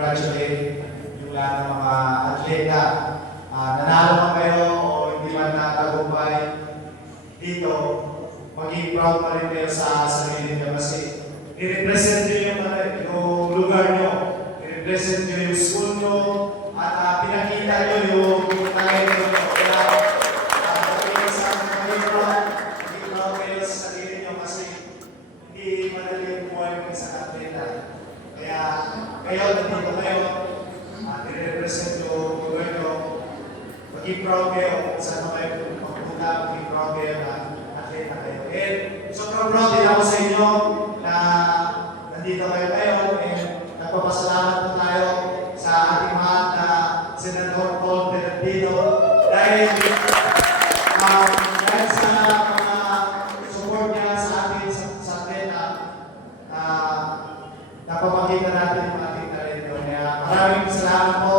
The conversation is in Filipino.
congratulate yung lahat ng mga atleta. Nanalo man kayo o hindi man natagumpay dito, maging proud pa rin kayo sa sarili niyo kasi i-represent nyo yung lugar nyo, i-represent nyo yung school nyo, at pinakita nyo yung talento nyo. Kaya, maging proud kayo sa sarili nyo kasi hindi madali yung buhay ng isang atleta. Kaya, kayo, nandito kayo, i-represent yung lugar nyo, maging proud kayo kung saan mo kayo magpunta, maging proud kayo na atleta kayo. And sobrang proud din ako sa inyo na nandito kayo ngayon and nagpapasalamat po tayo sa ating mahal na Senador Paul Bernardino dahil sa mga support niya sa atin sa atleta napapakita natin yung ating talento. Kaya maraming salamat po